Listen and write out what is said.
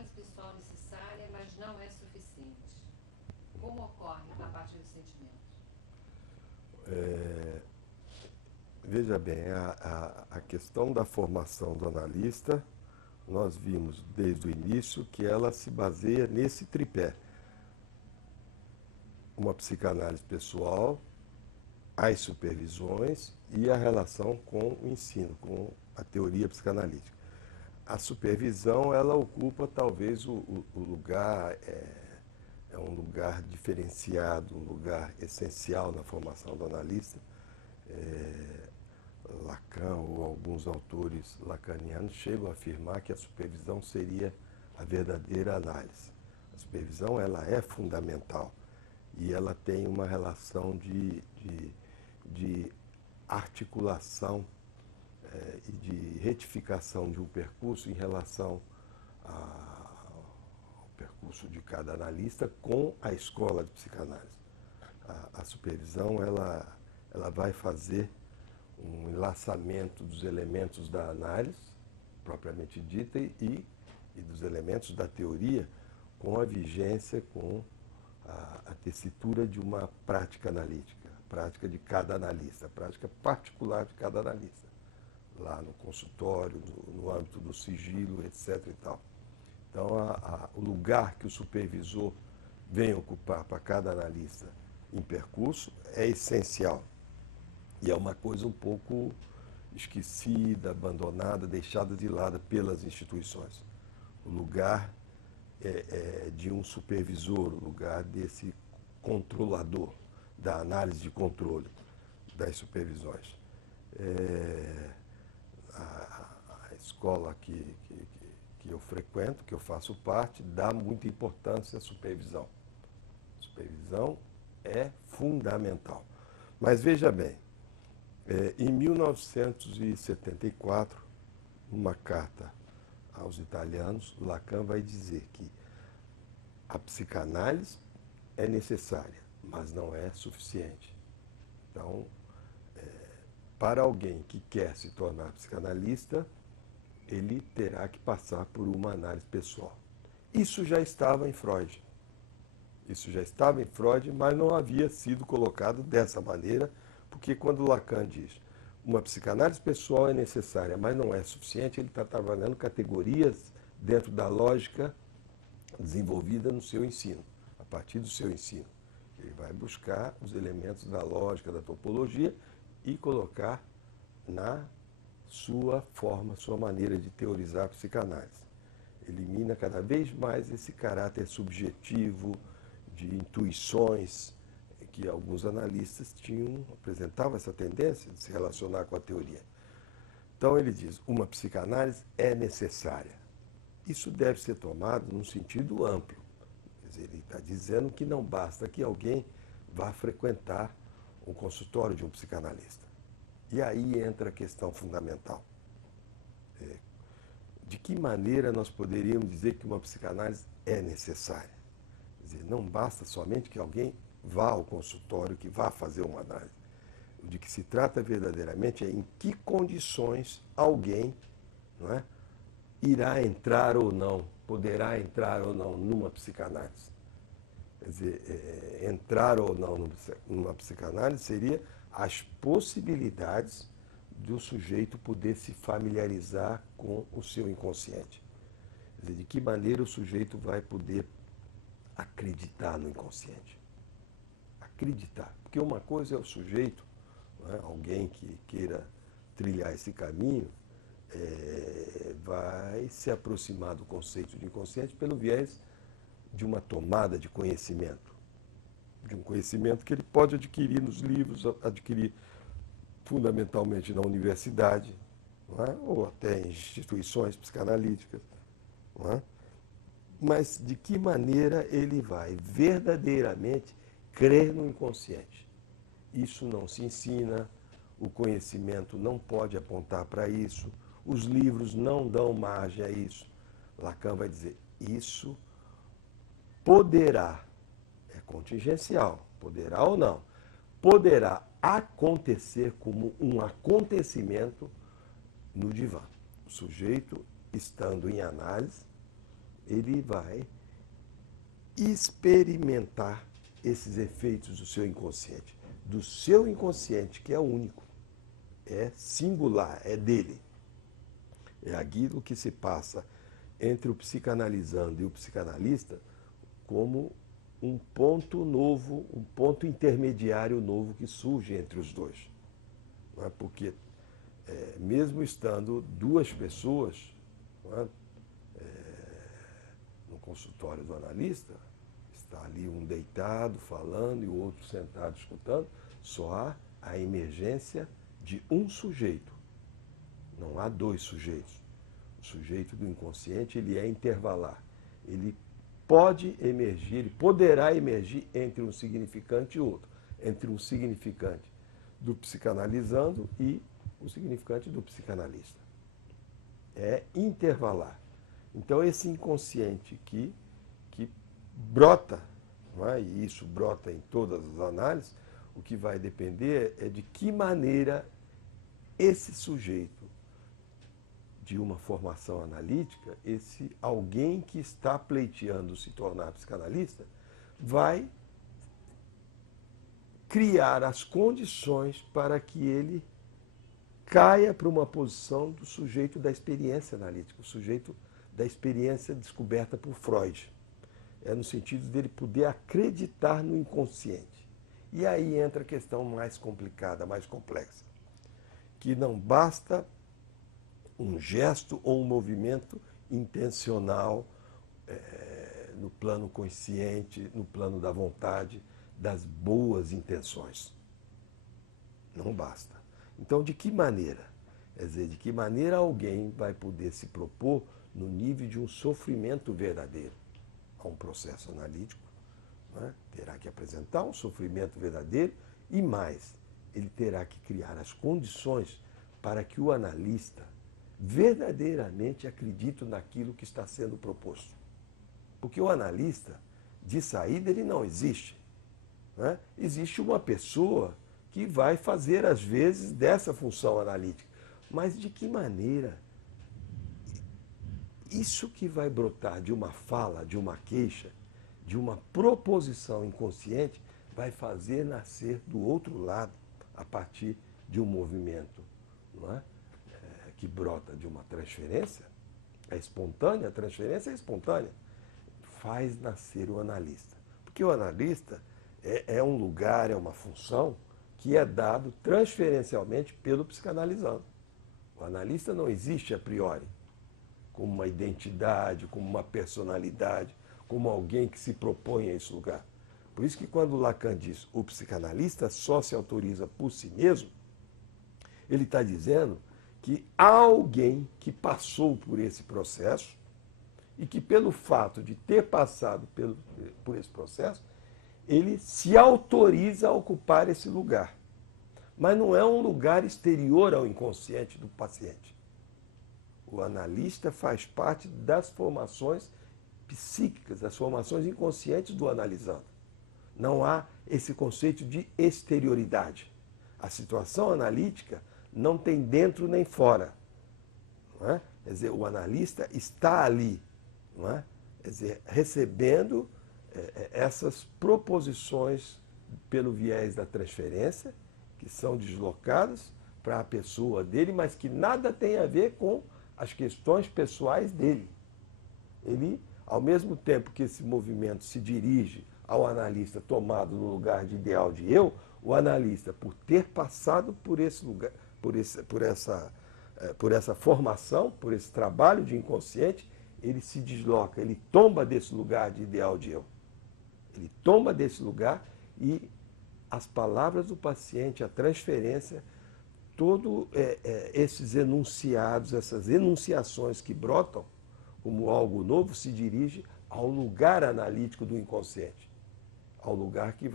análise pessoal necessária, mas não é suficiente. Como ocorre a partir do sentimento? Veja bem, a questão da formação do analista, nós vimos desde o início que ela se baseia nesse tripé. Uma psicanálise pessoal, as supervisões e a relação com o ensino, com a teoria psicanalítica. A supervisão, ela ocupa talvez o lugar, é um lugar diferenciado, um lugar essencial na formação do analista. Lacan ou alguns autores lacanianos chegam a afirmar que a supervisão seria a verdadeira análise. A supervisão, ela é fundamental e ela tem uma relação de articulação e de retificação de um percurso em relação ao percurso de cada analista com a escola de psicanálise. A supervisão, ela vai fazer um enlaçamento dos elementos da análise, propriamente dita, e dos elementos da teoria com a vigência, com a tessitura de uma prática analítica, a prática de cada analista, a prática particular de cada analista, lá no consultório, no âmbito do sigilo, etc. e tal. Então, o lugar que o supervisor vem ocupar para cada analista em percurso é essencial. E é uma coisa um pouco esquecida, abandonada, deixada de lado pelas instituições. O lugar de um supervisor, o lugar desse controlador, da análise de controle das supervisões. A escola que eu frequento, que eu faço parte, dá muita importância à supervisão. A supervisão é fundamental. Mas veja bem, em 1974, numa carta aos italianos, Lacan vai dizer que a psicanálise é necessária, mas não é suficiente. Então, para alguém que quer se tornar psicanalista, ele terá que passar por uma análise pessoal. Isso já estava em Freud. Isso já estava em Freud, mas não havia sido colocado dessa maneira, porque quando Lacan diz uma psicanálise pessoal é necessária, mas não é suficiente, ele está trabalhando categorias dentro da lógica desenvolvida no seu ensino, a partir do seu ensino. Ele vai buscar os elementos da lógica, da topologia e colocar na sua forma, sua maneira de teorizar a psicanálise. Elimina cada vez mais esse caráter subjetivo de intuições que alguns analistas apresentavam essa tendência de se relacionar com a teoria. Então ele diz, uma psicanálise é necessária. Isso deve ser tomado num sentido amplo. Quer dizer, ele está dizendo que não basta que alguém vá frequentar um consultório de um psicanalista. E aí entra a questão fundamental. De que maneira nós poderíamos dizer que uma psicanálise é necessária? Quer dizer, não basta somente que alguém vá ao consultório, que vá fazer uma análise. De que se trata verdadeiramente é em que condições alguém, não é, irá entrar ou não, poderá entrar ou não numa psicanálise. Quer dizer, entrar ou não numa psicanálise seria as possibilidades do sujeito poder se familiarizar com o seu inconsciente. Quer dizer, de que maneira o sujeito vai poder acreditar no inconsciente. Acreditar. Porque uma coisa é o sujeito, não é? Alguém que queira trilhar esse caminho, vai se aproximar do conceito de inconsciente pelo viés de uma tomada de conhecimento. De um conhecimento que ele pode adquirir nos livros, adquirir fundamentalmente na universidade, não é? Ou até em instituições psicanalíticas. Não é? Mas de que maneira ele vai verdadeiramente crer no inconsciente? Isso não se ensina, o conhecimento não pode apontar para isso, os livros não dão margem a isso. Lacan vai dizer, isso poderá, é contingencial, poderá ou não, poderá acontecer como um acontecimento no divã. O sujeito, estando em análise, ele vai experimentar esses efeitos do seu inconsciente, que é único, é singular, é dele. É aquilo que se passa entre o psicanalizando e o psicanalista como um ponto novo, um ponto intermediário novo que surge entre os dois. Não é? Porque, mesmo estando duas pessoas, não é? No consultório do analista, está ali um deitado falando e o outro sentado escutando, só há a emergência de um sujeito. Não há dois sujeitos. O sujeito do inconsciente, ele é intervalar. Ele pode emergir, ele poderá emergir entre um significante e outro, entre um significante do psicanalizando e o significante do psicanalista. É intervalar. Então, esse inconsciente que brota, não é? E isso brota em todas as análises, o que vai depender é de que maneira esse sujeito de uma formação analítica, esse alguém que está pleiteando se tornar psicanalista, vai criar as condições para que ele caia para uma posição do sujeito da experiência analítica, o sujeito da experiência descoberta por Freud. É no sentido dele poder acreditar no inconsciente. E aí entra a questão mais complicada, mais complexa, que não basta um gesto ou um movimento intencional no plano consciente, no plano da vontade, das boas intenções. Não basta. Então, de que maneira? Quer dizer, de que maneira alguém vai poder se propor no nível de um sofrimento verdadeiro? Há um processo analítico, né? Terá que apresentar um sofrimento verdadeiro e mais, ele terá que criar as condições para que o analista verdadeiramente acredite naquilo que está sendo proposto. Porque o analista, de saída, ele não existe. Né? Existe uma pessoa que vai fazer, às vezes, dessa função analítica. Mas de que maneira? Isso que vai brotar de uma fala, de uma queixa, de uma proposição inconsciente, vai fazer nascer do outro lado, a partir de um movimento, não é? Que brota de uma transferência, é espontânea, a transferência é espontânea, faz nascer o analista. Porque o analista é um lugar, é uma função que é dado transferencialmente pelo psicanalizando. O analista não existe a priori como uma identidade, como uma personalidade, como alguém que se propõe a esse lugar. Por isso que quando Lacan diz o psicanalista só se autoriza por si mesmo, ele está dizendo que há alguém que passou por esse processo e que pelo fato de ter passado por esse processo, ele se autoriza a ocupar esse lugar. Mas não é um lugar exterior ao inconsciente do paciente. O analista faz parte das formações psíquicas, das formações inconscientes do analisando. Não há esse conceito de exterioridade. A situação analítica não tem dentro nem fora. Não é? Quer dizer, o analista está ali, não é? Quer dizer, recebendo essas proposições pelo viés da transferência, que são deslocadas para a pessoa dele, mas que nada tem a ver com as questões pessoais dele. Ele, ao mesmo tempo que esse movimento se dirige ao analista tomado no lugar de ideal de eu, o analista, por ter passado por esse lugar, por essa formação, por esse trabalho de inconsciente, ele se desloca, ele tomba desse lugar de ideal de eu. Ele tomba desse lugar e as palavras do paciente, a transferência, todos esses enunciados, essas enunciações que brotam como algo novo, se dirige ao lugar analítico do inconsciente, ao lugar que